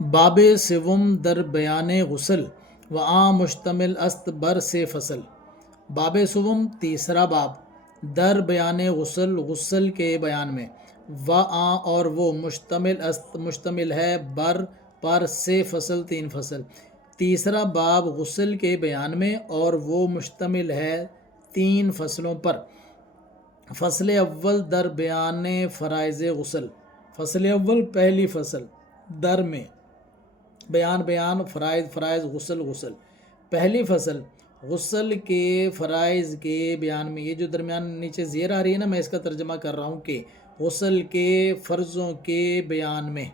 باب سوم در بیان غسل و عام مشتمل است بر سے فصل۔ باب سوم تیسرا باب در بیان غسل کے بیان میں، و اور وہ مشتمل است مشتمل ہے بر پر سے فصل تین فصل۔ تیسرا باب غسل کے بیان میں اور وہ مشتمل ہے تین فصلوں پر۔ فصل اول در بیان فرائض غسل۔ فصل اول پہلی فصل در میں بیان فرائض غسل۔ پہلی فصل غسل کے فرائض کے بیان میں، یہ جو درمیان نیچے زیر آ رہی ہے نا، میں اس کا ترجمہ کر رہا ہوں کہ غسل کے فرضوں کے بیان میں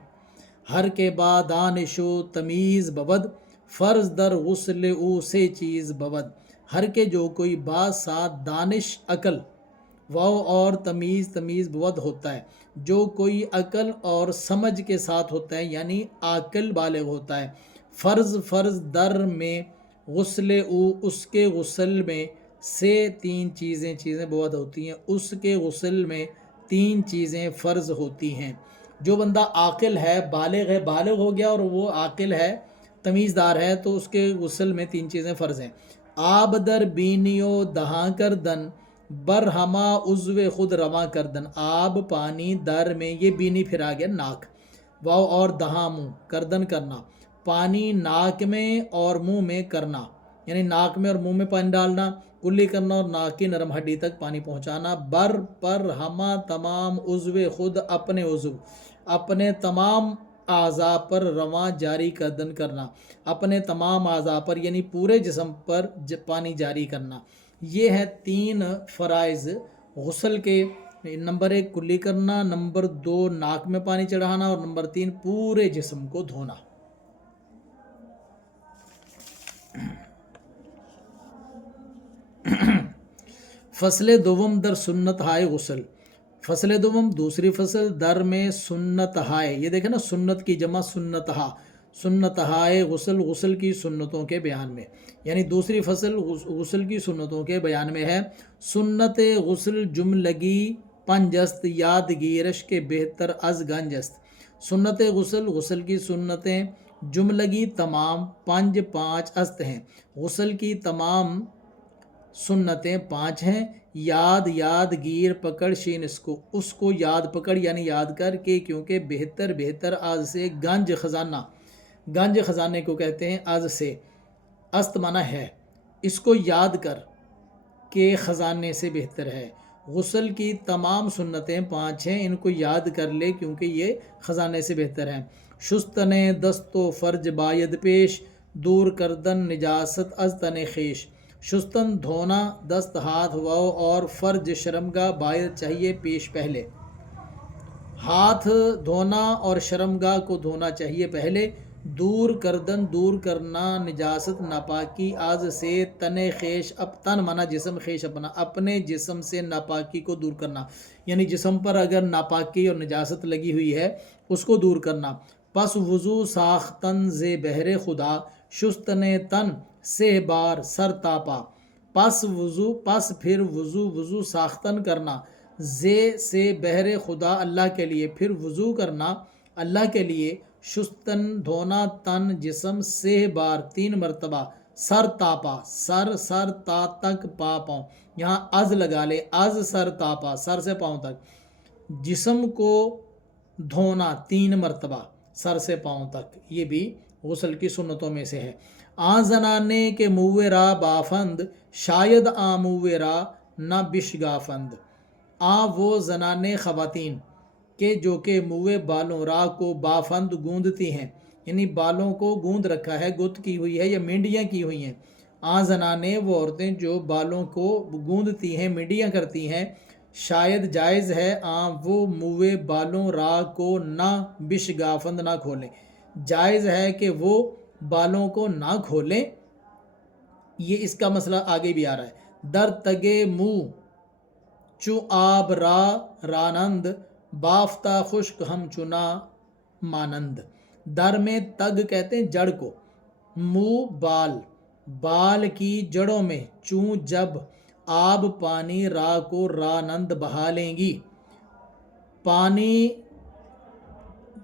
ہر کے بعد دانش و تمیز بود، فرض در غسل او سے چیز بود۔ ہر کے جو کوئی بعد ساتھ دانش عقل واو اور تمیز بود ہوتا ہے، جو کوئی عقل اور سمجھ کے ساتھ ہوتا ہے، یعنی عاقل بالغ ہوتا ہے۔ فرض در میں غسل او اس کے غسل میں سے تین چیزیں بود ہوتی ہیں، اس کے غسل میں تین چیزیں فرض ہوتی ہیں۔ جو بندہ عاقل ہے، بالغ ہو گیا اور وہ عاقل ہے، تمیزدار ہے، تو اس کے غسل میں تین چیزیں فرض ہیں۔ آب در بینیو دہاں کردن، بر ہما عضو خود رواں کردن۔ آب پانی، در میں یہ بینی پھر آ گیا ناک، واو اور دہاں منہ، کردن کرنا، پانی ناک میں اور منہ میں کرنا، یعنی ناک میں اور منہ میں پانی ڈالنا، کلی کرنا اور ناک کی نرم ہڈی تک پانی پہنچانا۔ بر پر ہما تمام عضو خود اپنے عضو، اپنے تمام اعضاء پر رواں جاری کردن کرنا، اپنے تمام اعضاء پر یعنی پورے جسم پر پانی جاری کرنا۔ یہ ہے تین فرائض غسل کے۔ نمبر 1 کلی کرنا، نمبر 2 ناک میں پانی چڑھانا، اور نمبر 3 پورے جسم کو دھونا۔ فصل دوم در سنت ہائے غسل۔ فصل دوم دوسری فصل در میں سنت ہائے، یہ دیکھیں نا، سنت کی جمع سنت ہائے غسل کی سنتوں کے بیان میں، یعنی دوسری فصل غسل کی سنتوں کے بیان میں ہے۔ سنت غسل جملگی پنجست، یادگیرش کے بہتر از گنجست۔ سنت غسل کی سنتیں جملگی تمام، پانچ است ہیں، غسل کی تمام سنتیں 5 ہیں۔ یادگیر پکڑ شین اس کو یاد پکڑ یعنی یاد کر کے، کیونکہ بہتر آز سے گنج خزانے کو کہتے ہیں، آز سے است مانا ہے، اس کو یاد کر کے خزانے سے بہتر ہے۔ غسل کی تمام سنتیں 5 ہیں، ان کو یاد کر لے کیونکہ یہ خزانے سے بہتر ہیں۔ شستن دست و فرج باید پیش، دور کردن نجاست از تن خیش۔ شستن دھونا، دست ہاتھ واؤ اور فرج شرمگاہ باید چاہیے پیش پہلے، ہاتھ دھونا اور شرمگاہ کو دھونا چاہیے پہلے۔ دور کردن دور کرنا، نجاست ناپاکی، آز سے تن خیش، اب تن مانا جسم، خیش اپنے جسم سے ناپاکی کو دور کرنا، یعنی جسم پر اگر ناپاکی اور نجاست لگی ہوئی ہے اس کو دور کرنا۔ پس وضو ساختن زے بہر خدا، شستن تن سے بار سر تاپا۔ پس پھر وضو ساختن کرنا، زے سے بہر خدا اللہ کے لیے، پھر وضو کرنا اللہ کے لیے، شستن دھونا تن جسم، سے بار 3 مرتبہ، سر تاپا سر تا تک پا پاؤں، یہاں از لگا لے، از سر تاپا سر سے پاؤں تک، جسم کو دھونا 3 مرتبہ سر سے پاؤں تک، یہ بھی غسل کی سنتوں میں سے ہے۔ زنانے کے موے را بافند، شاید موے را نہ بشگافند۔ وہ زنانے خواتین کہ جو کہ موے بالوں را کو بافند گوندتی ہیں، یعنی بالوں کو گوند رکھا ہے، گت کی ہوئی ہے یا مینڈیاں کی ہوئی ہیں۔ زنانے وہ عورتیں جو بالوں کو گوندتی ہیں، مینڈیاں کرتی ہیں، شاید جائز ہے وہ موے بالوں را کو نہ بشگافند نہ کھولیں، جائز ہے کہ وہ بالوں کو نہ کھولیں۔ یہ اس کا مسئلہ آگے بھی آ رہا ہے۔ در تگے منہ چو آب رانند، بافتا خشک ہم چنا مانند۔ در میں تگ کہتے ہیں جڑ کو، منہ بال کی جڑوں میں، چوں جب، آب پانی، را کو رانند بہا لیں گی، پانی